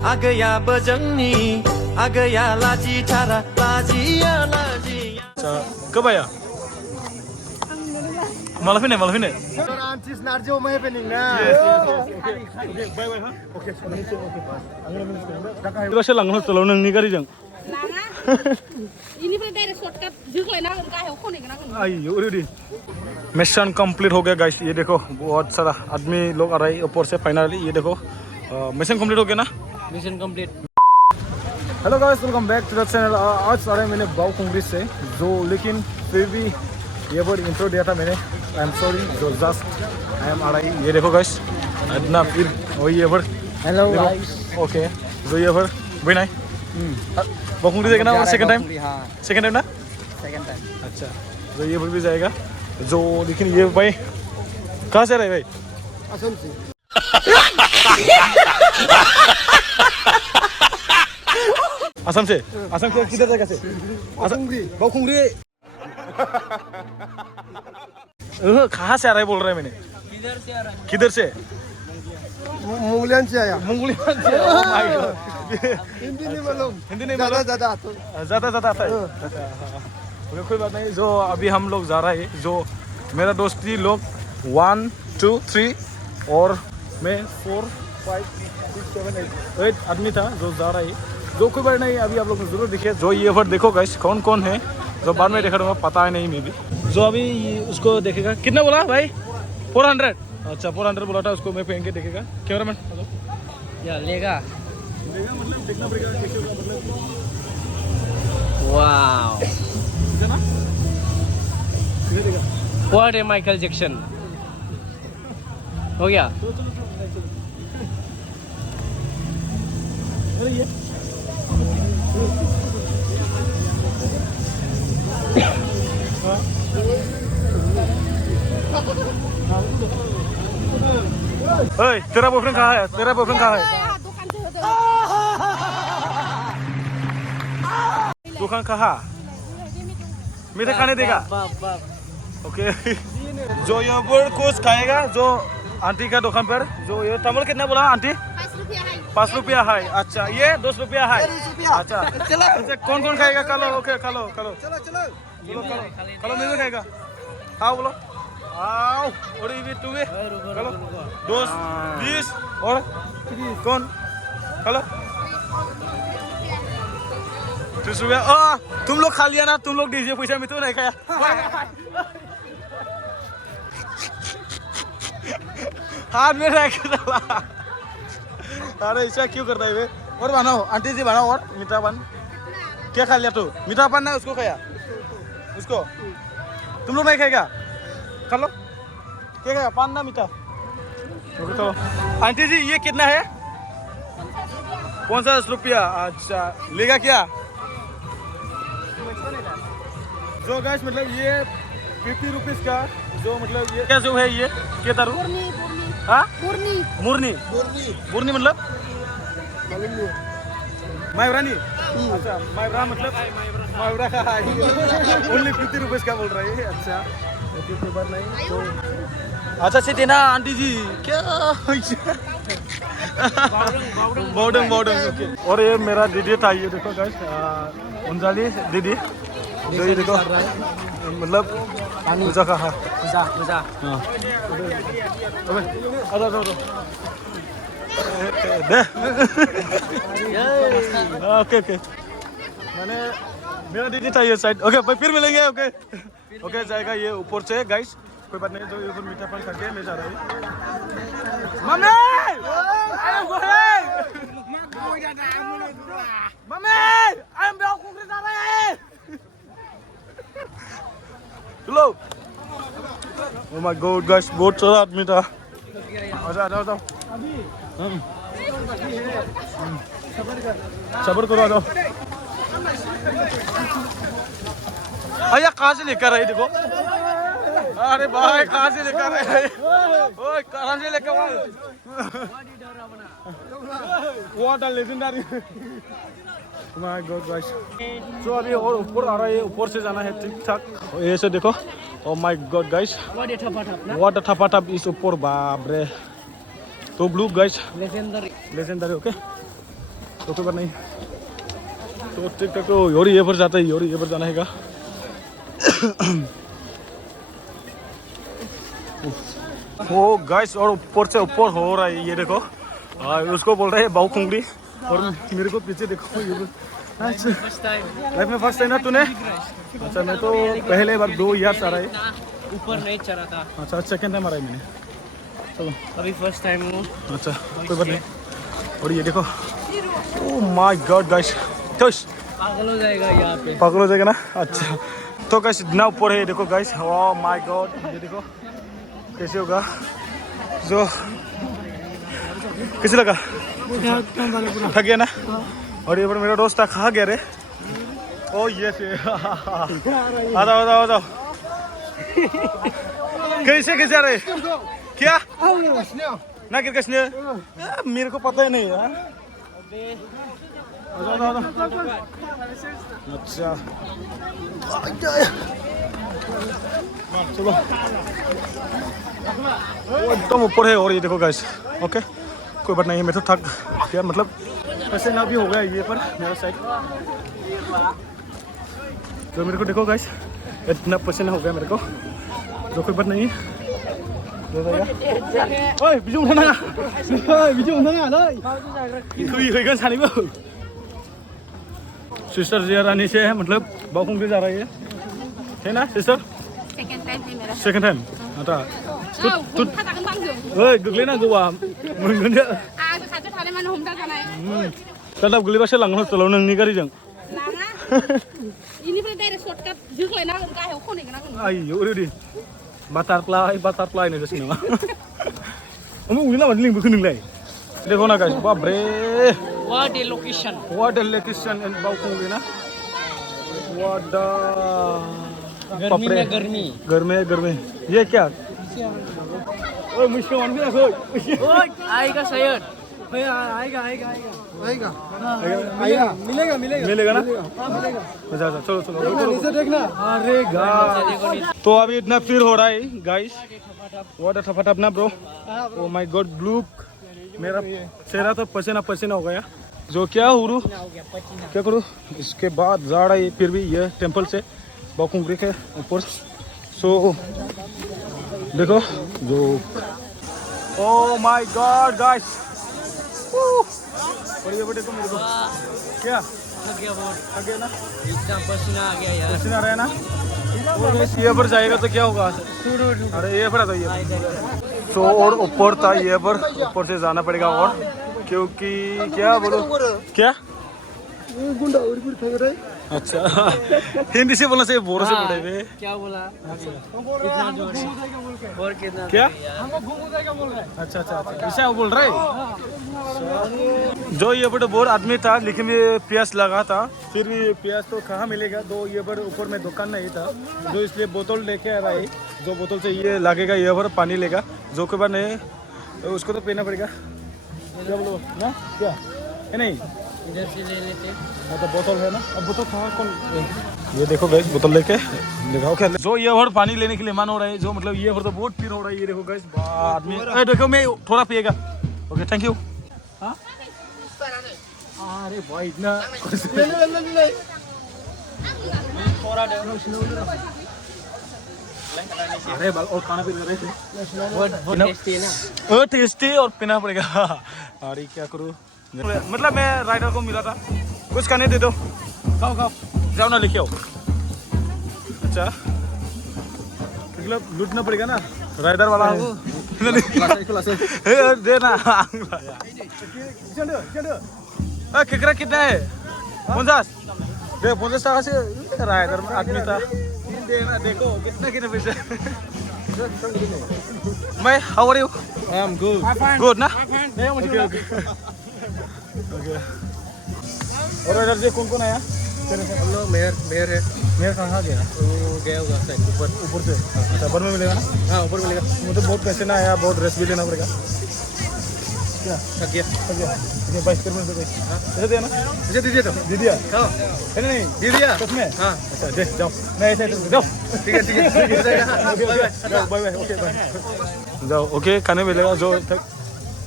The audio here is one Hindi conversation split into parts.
आ गया बजंगनी आ गया लाजी थारा लाजिया लाजिया Kebaya? Malah ini, malah ini. Ancis Narjo mau happening nah. Bye-bye ha. Oke. Kita selang harus tolong neng kari jang. ini dari shortcut juga ना उनका है खोने का ना आइयो रेडी मिशन कंप्लीट हो गया गाइस ये देखो बहुत सारा आदमी लोग आ रहे हैं ऊपर से फाइनली ये देखो मिशन कंप्लीट हो गया ना mission complete hello guys welcome back to the channel आज आ रहे हैं मैंने बाऊ कांग्रेस से जो लेकिन फिर भी ये वर्ड इंट्रो दिया था मैंने आई एम सॉरी जो जस्ट आई एम आ रही ये देखो गाइस इतना फिर वही ये वर्ड Hello guys. ओके जो ये वर्ड भी नहीं बाऊ कांग्रेस देखना और सेकंड टाइम सेकंड टाइम ना Second time. अच्छा तो ये भी जाएगा जो लेकिन ये भाई कहाँ से रहे भाई Assumpsi. असम से किधर जगह से Asumri. बाखुंगरी कहाँ से आ रहा है बोल रहा है मैंने किधर से Mulian से आया. मंगोलिया से oh my God हिंदी नहीं मालूम. हिंदी नहीं ज़्यादा मालूम ज़्यादा तो. ज़्यादा आता है ओके कोई बात नहीं जो अभी हम लोग जा रहे हैं जो मेरा दोस्ती लोग 1 2 3 और मैं 4 5 6 7 8 आदमी था जो जा रहा है जो कोई बात नहीं अभी आप लोग जरूर देखिए जो ये वर्ड देखो गाइस कौन कौन है जो बाद में देखा दूंगा पता है नहीं मैं भी जो अभी उसको देखेगा कितना बोला भाई 400 अच्छा 400 बोला था उसको मैं पहन के देखेगा कैमरामैन या लेगा मतलब देखना पड़ेगा कैसे होगा मतलब वाओ है ना इधर देखा व्हाट है माइकल जैक्सन हो गया अरे ये ओए तेरा बॉयफ्रेंड कहाँ है तेरा बॉयफ्रेंड कहाँ है दुकान से होते दुकान कहाँ मीठा खाने देगा ओके जो ये पर कुछ खाएगा जो आंटी का दुकान पर जो ये टमाटर कितना बोला आंटी 5 रुपया है अच्छा ये 10 रुपया है अच्छा अच्छा कौन कौन खाएगा खालो ओके खालो खालो चलो चलो. खालो मैं भी खाएगा खाओ बोलो आओ और ये भी तू भी खालो 10 20 और कौन खालो 30 रुपया तुम लोग खा लिया ना तुम लोग दीजिए पैसा मैं तो नहीं खाया हाथ में रख अरे ऐसा क्यों करता है वे और बनाओ आंटी जी बनाओ और मीठा पान क्या खा लिया तू मीठा पान ना उसको खाया उसको तुम लोग नहीं खाएगा खा लो क्या खाया पान ना मीठा तो आंटी जी ये कितना है 50 रुपया अच्छा लेगा क्या जो गाइस मतलब ये 50 रुपीज का जो मतलब ये क्या जो है ये क्या तारू हाँ मुरनी मुरनी मतलब मालूम नहीं. मायवरानी अच्छा मायवरा मतलब मायवरा का ओनली 50 रुपीज का बोल रहा है अच्छा ओके कोई बात नहीं तो अच्छा से देना आंटी जी क्या बाउडंग ओके और ये मेरा दीदी था ये देखो गाइस उनजाली दीदी जो ये देखो मतलब पूजा का हाँ पूजा हाँ अरे दे ओके ओके मैंने मेरा दीदी था ये साइड ओके भाई फिर मिलेंगे ओके ओके जाएगा ये ऊपर से गाइस कोई बात नहीं जो ये ऊपर मीठा पान करके ले जा रहा है mummy I am going mummy I am बाऊ कांग्रेस जा रहे हैं चलो ओ माय गॉड गाइस बहुत सारा आदमी था आजा सबर करो आ जाओ भैया कहाँ से लेकर आए देखो अरे भाई कहाँ से लेकर आए ओए कहाँ से लेकर आए what a legendary my god guys so अभी और ऊपर आ रहा है ऊपर से जाना है ठीक ठाक ये से देखो oh my god guys what a थपाथप इस ऊपर बाप रे तो blue guys legendary legendary okay तो कोई बात नहीं। तो टिक टक तो योरी ये पर जाता है, योरी ये पर जाना है का। वो गाइस और ऊपर से ऊपर हो रहा है ये देखो। उसको बोल रहे हैं बाऊ खुंगड़ी और मेरे को पीछे देखो ये लाइफ में फर्स्ट टाइम ना तूने? अच्छा मैं तो पहले बार 2 ईयर्स आ रहा है ऊपर नहीं चढ़ा था। अच्छा सेकंड टाइम आ रहा है मैंने। चलो अभी फर्स्ट टाइम हूँ। अच्छा कोई बात नहीं। और ये देखो ओह माय गॉड गाइस पागल हो जाएगा यहाँ पे। पागल हो जाएगा ना। अच्छा तो गाइस इतना ऊपर है देखो गाइस। ओह माय गॉड ये देखो कैसे होगा जो कैसे लगा? थक गया ना। और ये पर मेरा दोस्त था कहाँ गया रे? ओ ये से आ जाओ कैसे कैसे आ रहे क्या ना क्रिकेट ने मेरे को पता ही नहीं यार। अच्छा चलो वो एकदम ऊपर है। और ये देखो गाइस ओके कोई बात नहीं। मैं तो थक गया मतलब वैसे ना भी हो गया ये पर मेरा साइड। तो मेरे को देखो गाइस इतना पसीना हो गया मेरे को जो कोई बात नहीं। ओए बिजू उठाना बिजू उठाना होइगन सानैबो। सिस्टर जी रानी से मतलब बाउखुंग्री जा रही है ना सिस्टर? सेकंड टाइम है मेरा। सेकंड टाइम आता तू थाजागोन बांजों। ओइ गोग्लैनांगौबा मोनगोन दे। आं खाथियाव थानाय माने हमजा जानाय। दादाब गोग्लैबासो लांगोन हस्पिटालाव नोंनि गारिजों। लाङा इनिफ्राय डाइरेक्ट शर्टकाट जोख्लायना होगोन गाहायाव खनहैगोन आं। आयौ ओरैबायदि बाटारफ्लाइ होनोसै नामा? ओमफ्राय उनि लामाजों लिंबोखो नोंलाय? देखो ना गाइस बाप रे What a location. What a location in Baukhungri ना। व्हाट द गर्मी में गर्मी। गर्मी ये क्या? ओए मुझको मान भी रखो। ओए आएगा शायद। आएगा मिलेगा ना? अच्छा चलो नीचे देखना। अरे गाइस तो अभी इतना फिर हो रहा है गाइस। व्हाट अ टफा ना bro. O my God blue मेरा चेहरा तो पसीना हो गया। जो क्या हुरू क्या करूँ इसके बाद जा रहा है फिर भी ये टेंपल से बाउखुंग्री के ऊपर। सो देखो जो ओ माय गॉड गाइस बढ़िया बेटे को मेरे को क्या थक गया बहुत। आगे ना इतना पसीना आ गया यार। पसीना रहे ना। ये पर जाएगा तो क्या होगा? अरे ये पर तो ये तो और ऊपर था ये पर ऊपर से जाना पड़ेगा और क्योंकि क्या बोलो क्या गुंडा उड़पुर फेंक रहे। अच्छा हिंदी से बोलना चाहिए बोरो से बोले हुए क्या बोला? कितना जोर से और कितना क्या? अच्छा। अच्छा ऐसा वो बोल रहे जो ये बड़े बोर आदमी था लेकिन भी प्यास लगा था। फिर भी प्यास तो कहाँ मिलेगा? दो ये बड़े ऊपर में दुकान नहीं था जो इसलिए बोतल लेके आ रहा है। जो बोतल से ये लगेगा ये पर पानी लेगा जो के बाद नहीं तो उसको तो पीना पड़ेगा। क्या बोलो ना क्या है नहीं इधर से ले लेते। मतलब बोतल है ना। अब बोतल कहाँ कौन ये देखो गैस बोतल लेके दिखाओ क्या जो ये भर पानी लेने के लिए मन हो रहा है। जो मतलब ये भर तो बहुत पीर हो रहा है। ये देखो गैस आदमी देखो मैं थोड़ा पिएगा। Okay thank you. हाँ अरे भाई इतना अरे बाल और खाना पीना रहे बहुत टेस्टी है ना। टेस्टी और पीना पड़ेगा। अरे क्या करूँ मतलब मैं राइडर को मिला था कुछ खाने दे दो। खाओ जाओ ना लेके आओ। अच्छा मतलब लूटना पड़ेगा ना राइडर वाला देना। केकरा कितना है? 50 दे 50 टाका से राइडर में आदमी था देना। देखो कितने पैसे। मैं how are you? I am good ना ओके। और इधर से कौन आया? हम लोग मेयर है। मेरा कहाँ गया? वो गया होगा साइड ऊपर से। अच्छा ऊपर में मिलेगा ना? हाँ ऊपर मिलेगा। मुझे बहुत पैसे ना आया बहुत रेस्ट भी लेना पड़ेगा। क्या थक गया। 22 मिनट दे ऐसे दिया ना? अच्छा दीजिए तो दे दिया हाँ है नहीं दे दिया। सच में? हाँ अच्छा दे जाओ मैं ऐसे जाओ। ठीक है हो जाएगा। हाँ, बाय बाय ओके बाय जाओ। ओके खाने मिलेगा जो तक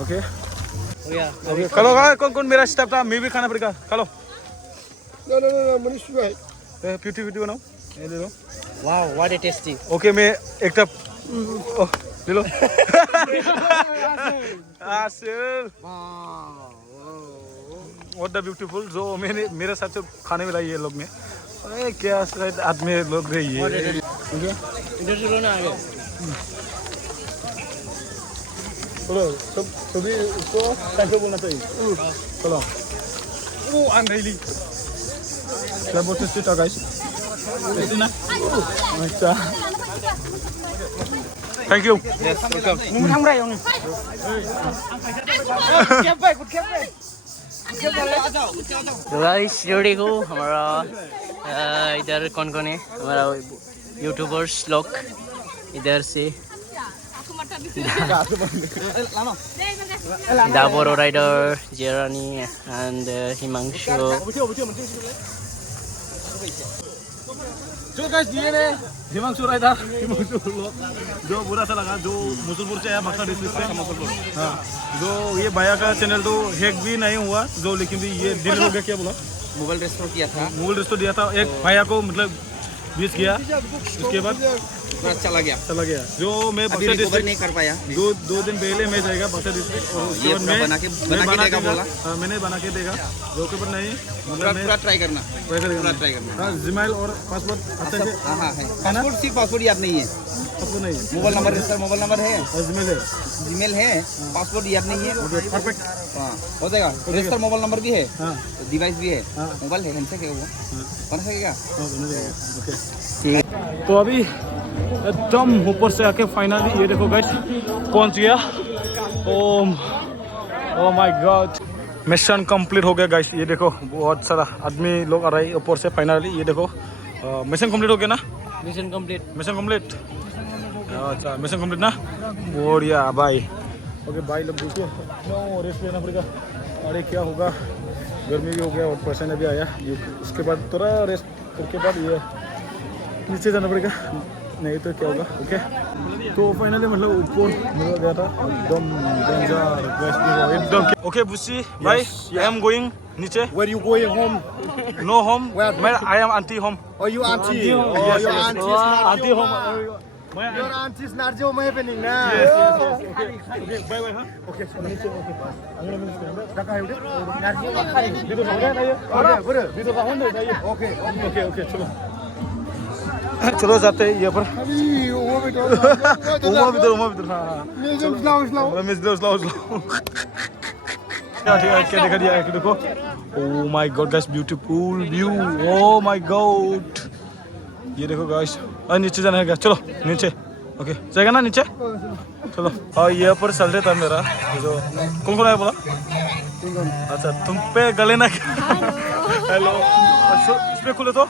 ओके गया ओके चलो कौन कौन मेरा स्टाफ था मैं भी खाना पड़ेगा चलो No, Manish bhai. प्यूटी प्यूटी बनाओ ये ले लो wow what a tasty okay मैं एक टप ओह ले लो आसिल व्हाट द ब्यूटीफुल जो मैंने मेरे साथ जो खाने में लाई ये लोग ने अरे क्या शायद आदमी लोग रही है ओके इधर से लो ना आगे चलो सब सभी उसको कैसे बोलना चाहिए चलो ओ अंग्रेजी क्या बोलते हैं गाइस ऐसे ना अच्छा थैंक यू यस वेलकम तो गाइस रेडी को हमारा इधर कौन कौन है हमारा यूट्यूबर्स लोग इधर से Daboro Rider, Jerani, and Himanshu. जो गाइस ये ने हिमांशु राय था हिमांशु लोग जो बुरा सा लगा जो मुसलपुर से आया बक्सर डिस्ट्रिक्ट से हाँ जो ये बाया का चैनल तो हैक भी नहीं हुआ जो लेकिन भी ये दिल हो गया क्या बोला मोबाइल रेस्टोर किया था, मोबाइल रेस्टोर दिया था एक भैया को मतलब बीच गया उसके बाद चला गया। जो मैं अभी बक्सर रिकवर डिस्ट्रिक्ट नहीं कर पाया। दो दिन पहले मैं जाएगा बक्सर डिस्ट्रिक्ट और उसके ये बाद पूरा मैं बना के देगा बोला। हाँ, मैंने बना के देगा जो के बाद नहीं पूरा मैं पूरा ट्राई करना, ट्राई करेगा पूरा ट्राई करना। हाँ जीमेल और पासवर्ड अच्छे से हाँ हाँ है। पासपोर्ट सिर्फ पासपोर्ट याद नहीं है। आपको नहीं mobile number register mobile number है, जीमेल है जीमेल है, पासपोर्ट याद नहीं है। परफेक्ट हाँ हो जाएगा। रजिस्टर मोबाइल नंबर भी है, हाँ डिवाइस भी है, हाँ। मोबाइल है हैंडसेट है वो बन सकेगा। ओके तो अभी एकदम ऊपर से आके फाइनली ये देखो गाइस पहुंच गया ओ माय गॉड मिशन कंप्लीट हो गया गाइस ये देखो बहुत सारा आदमी लोग आ रहा है ऊपर से फाइनली ये देखो मिशन कंप्लीट हो गया ना Mission complete. मिशन कंप्लीट अच्छा मिशन कंप्लीट ना बढ़िया भाई ओके भाई लोग देखिए रेस्ट लेना पड़ेगा अरे क्या होगा गर्मी भी हो गया और पर्सन भी आया उसके बाद थोड़ा रेस्ट करके बाद ये नीचे जाना पड़ेगा नहीं तो क्या होगा ओके तो फाइनली मतलब ऊपर मिल गया था एकदम एकदम ओके बुशी भाई आई एम गोइंग नीचे Where you going home? No home मैं I am auntie home Oh you auntie? Yes, Oh your yes. auntie is auntie home Your auntie is not your happening na. Okay bye bye हाँ ओके नीचे ओके ओके ओके चलो चलो जाते हैं यहाँ पर उमा भीतर हाँ क्या देखा दिया देखो oh my god guys beautiful view oh my God ये देखो गाइस नीचे जाना है क्या चलो नीचे ओके जाएगा ना नीचे चलो और यहाँ पर चल रहा था मेरा जो कौन कौन आया बोला अच्छा तुम पे गले ना हेलो इसमें खुले तो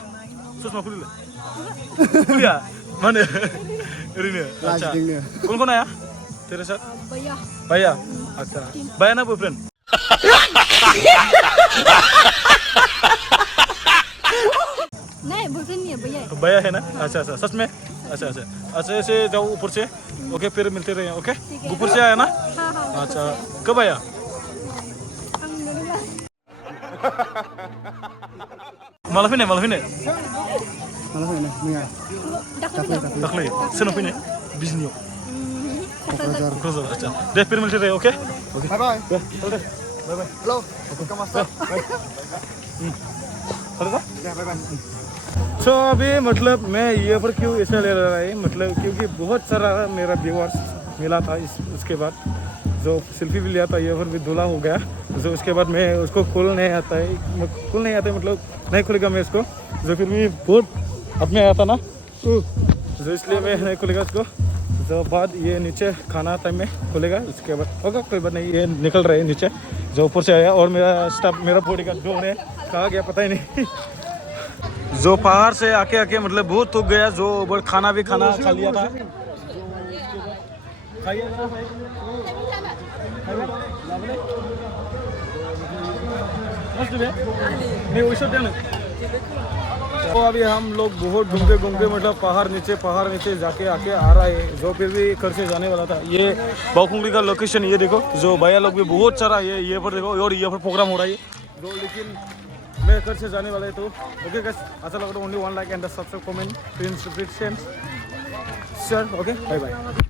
सुषमा खुले खुलिया माने अच्छा कौन कौन आया तेरे साथ भैया अच्छा भैया ना बॉयफ्रेंड नहीं बॉयफ्रेंड नहीं है भैया भैया है ना अच्छा अच्छा सच में अच्छा अच्छा अच्छा ऐसे जाओ ऊपर से ओके फिर मिलते रहे ओके ऊपर से आया ना हाँ हाँ अच्छा कब आया malah ini dakhli seno ini bisnis Krozer acha deh फिर मिलते रहे okay Bye bye. bye bye Hello. Welcome master. Hello Yeah, bye bye. तो अभी मतलब मैं ये पर क्यों ऐसा ले रहा है मतलब क्योंकि बहुत सारा मेरा व्यूअर्स मिला था उसके बाद जो सेल्फी भी लिया था ये पर भी धुला हो गया जो उसके बाद मैं उसको खोल नहीं आता है मतलब नहीं खुलेगा मैं इसको जो फिर भी बहुत अपने आया था ना जो इसलिए मैं नहीं खुलेगा इसको जो बाद ये नीचे खाना टाइम में खुलेगा उसके बाद होगा कोई बात नहीं ये निकल रहे हैं नीचे जो ऊपर से आया और मेरा स्टाफ मेरा बॉडी का जो है कहाँ गया पता ही नहीं जो पहाड़ से आके आके मतलब बहुत थक गया जो खाना भी खाना खा लिया था नहीं तो अभी हम लोग बहुत घूमते मतलब पहाड़ नीचे जाके आके आ रहा है। जो फिर भी घर से जाने वाला था, ये बाउखुंगरी का लोकेशन ये देखो। जो भैया लोग भी बहुत सारा ये पर देखो, और ये पर प्रोग्राम हो रहा है जो, लेकिन मैं घर से जाने वाला है। तो ओके गाइस, अच्छा लगा तो only 1 like and subscribe comment please share okay bye bye.